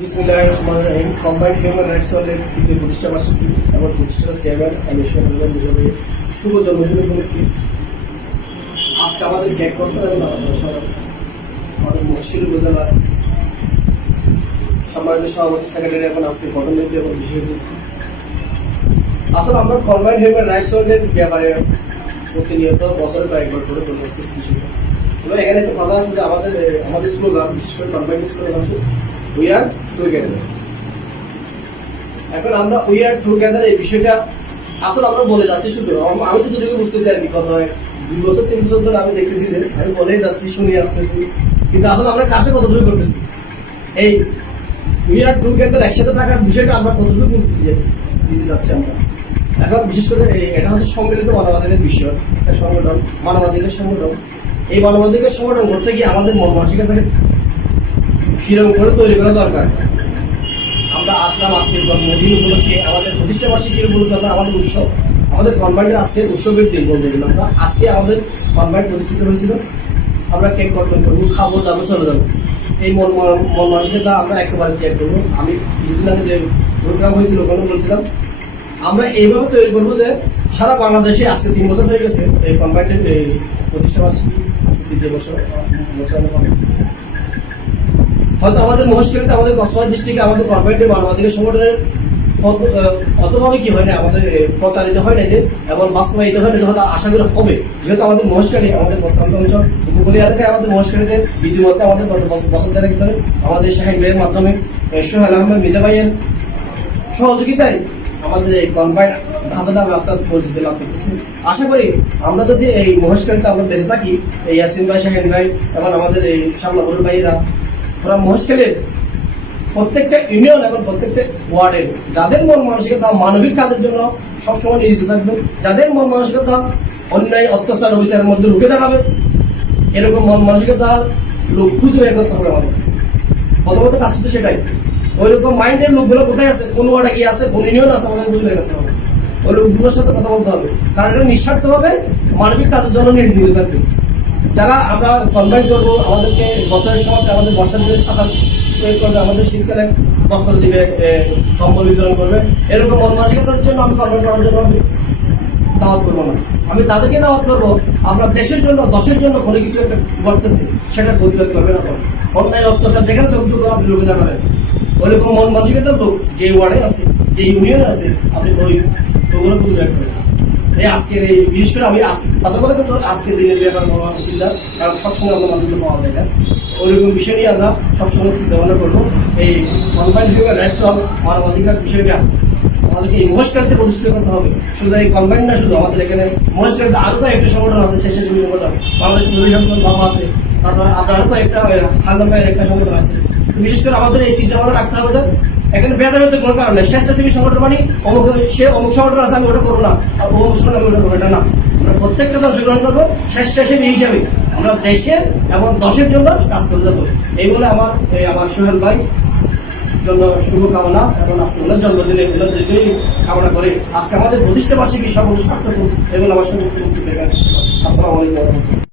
বিসমিল্লাহিররহমানিররহিম। Combined human rights ওয়ার্ল্ডের তৃতীয় প্রতিষ্ঠা বার্ষিকী এবং প্রতিষ্ঠাতা চেয়ারম্যান আমি শুভ জন্মদিন উপলক্ষে আজকে আমাদের কেক করতে এবং আমাদের মুশকিল উপজেলার সম্মানিত সভাপতি সেক্রেটারি এখন আজকে পদোন্নতি এবং বিশেষ আসলে আমরা কম্বাইন্ড হিউম্যান রাইটস ওয়ার্ল্ডের ব্যাপারে প্রতিনিয়ত বছরে কয়েকবার করে বলে আসতেছি কিছু। এবং এখানে একটা কথা আছে যে আমাদের স্লোগান, বিশেষ করে কম্বাইন্ড স্লোগান হচ্ছে উই আর টুগেদার। এখন আমরা উই আর টুগেদার এই বিষয়টা আসলে আমরা বলে যাচ্ছি শুধু, আমি তো দুটোকে বুঝতেছি আর কি। কত হয় 2 বছর 3 বছর ধরে আমি দেখতেছি যে আমি বলেই যাচ্ছি, শুনিয়ে আসতেছি, কিন্তু আসলে আমরা কাছে কতটুকু করতেছি। এই উই আর টুগেদার একসাথে থাকার বিষয়টা আমরা কতটুকু দিতে যাচ্ছি আমরা। এখন বিশেষ করে এটা হচ্ছে সম্মিলিত মানবাধিকার বিষয়, একটা সংগঠন, মানবাধিকার সংগঠন। এই মানবাধিকার সংগঠন করতে গিয়ে আমাদের মন মানসিকতাকে কিরকম করে তৈরি করা দরকার। আমরা আসলাম আজকে জন্মদিন উপলক্ষে, আমাদের প্রতিষ্ঠা বার্ষিকীর উপলক্ষে, আমাদের উৎসব, আমাদের কনভাইন্ডের আজকে উৎসবের দিন বলতে গেলে আমরা আজকে আমাদের কনভাইন্ড প্রতিষ্ঠিত হয়েছিল। আমরা কেক কর্তন করবো, খাবো, দাবো, চলে যাবো। এই মন মানসিকতা আমরা একেবারে ত্যাগ করবো। আমি কিছুদিন আগে যে প্রোগ্রাম হয়েছিল ওখানে বলছিলাম আমরা এইভাবে তৈরি করবো যে সারা বাংলাদেশে আজকে 3 বছর হয়ে গেছে এই কনভাইন্ডের এই প্রতিষ্ঠা বার্ষিকী, আজকে 3 বছর হয়তো আমাদের মহেশখালীতে, আমাদের কক্সবাজার ডিস্ট্রিক্টে আমাদের কনভাইন্ডের মানবাধিকার সংগঠনের অতভাবে কি হয় না, আমাদের প্রচারিত হয় না যে এবং বাস্তবায়িত হয় না, হয়তো আশা করি হবে। যেহেতু আমাদের মহেশখালী, আমাদের প্রত্যন্ত অঞ্চল উপকূলীয় এলাকায় আমাদের মহেশখালীতে ইতিমধ্যে আমাদের গত বছর দেড়েক ধরে আমাদের শাহিন ভাইয়ের মাধ্যমে সোহেল আহমেদ মিদা ভাইয়ের সহযোগিতায় আমাদের এই কনভাইন্ড ধাপে ধাপে আস্তে আস্তে পরিচিতি লাভ করতেছি। আশা করি আমরা যদি এই মহেশখালীতে আমরা বেঁচে থাকি, এই ইয়াসিন ভাই, শাহিন ভাই এবং আমাদের এই শামলাপুর ভাইয়েরা, ওরা মহেশখালীর প্রত্যেকটা ইউনিয়ন এবং প্রত্যেকটা ওয়ার্ডের যাদের মন মানসিকতা মানবিক কাজের জন্য সবসময় নিয়োজিত থাকবে, যাদের মন মানসিকতা অন্যায় অত্যাচার অবিচারের মধ্যে রুখে দাঁড়াবে, এরকম মন মানসিকতার লোক খুঁজে বের করতে হবে আমাদের। প্রথমত কাজ হচ্ছে সেটাই। ওইরকম মাইন্ডের লোকগুলো কোথায় আছে, কোন ওয়ার্ডে কি আছে, কোন ইউনিয়ন আছে, আমাদের বুঝে বের করতে হবে। ওই লোকগুলোর সাথে কথা বলতে হবে, কারণ এটা নিঃস্বার্থভাবে মানবিক কাজের জন্য নিয়োজিত থাকবে। যারা আমরা কনভাইন্ড করবো, আমাদেরকে বছরের সময় আমাদের বর্ষার দিনে ছাতা প্রয়োগ করবে, আমাদের শীতকালে বস্ত্র দিবে, কম্বল বিতরণ করবে, এরকম মন মানসিকতার জন্য আমি কনভাইন্ড করার জন্য দাওয়াত করবো না। আমি তাদেরকে দাওয়াত করবো, আমরা দেশের জন্য, দশের জন্য কোনো কিছু একটা করতেছি, সেটা প্রতিবাদ করবে না। অন্যায় অত্যাচার যেখানে চলছে আপনি লোকে জানাবেন। ওইরকম মন মানসিকতার লোক যে ওয়ার্ডে আছে, যে ইউনিয়নে আছে, আপনি ওগুলো প্রতিবাদ করবেন। এই আজকের এই বিশেষ করে আমি কথা বলে কিন্তু আজকের দিনের ব্যাপার বলা উচিত না, কারণ সবসময় আমরা মানুষকে পাওয়া যায় না। ওইরকম বিষয় নিয়ে আমরা সবসময় চিন্তা ভাবনা করবো। এই কম্বাইন্ড হিউম্যান রাইটস অফ মানবাধিকার বিষয়টা আমাদেরকে এই মহেশখালীতে প্রতিষ্ঠিত করতে হবে। শুধু এই কম্বাইন্ড না, শুধু আমাদের এখানে মহেশখালীতে আরো একটা সংগঠন আছে, স্বেচ্ছাসেবী সংগঠন, বাংলাদেশ সুন্দরী সংগঠন বাবা আছে, তারপর আপনার আরো একটা খালদান ভাইয়ের একটা সংগঠন আছে। বিশেষ করে আমাদের এই চিন্তা ভাবনা রাখতে হবে যে এখানে ভেদাভেদের কোনো কারণ নেই। স্বেচ্ছাসেবী সংগঠন মানে অমুক সংগঠন আছে আমি ওটা করবো না, আর অমুক সংগঠন আমি ওটা করবো, এটা না। আমরা প্রত্যেকটা অংশগ্রহণ করবো স্বেচ্ছাসেবী হিসাবে, আমরা দেশের এবং দশের জন্য কাজ করে যাবো। এই বলে আমার সোহেল ভাই জন্য শুভকামনা এবং আজকে ওনার জন্মদিনে এগুলো দীর্ঘই কামনা করে আজকে আমাদের প্রতিষ্ঠা বার্ষিকী সকল সার্থক এগুলো আমার সঙ্গে আসসালামু আলাইকুম।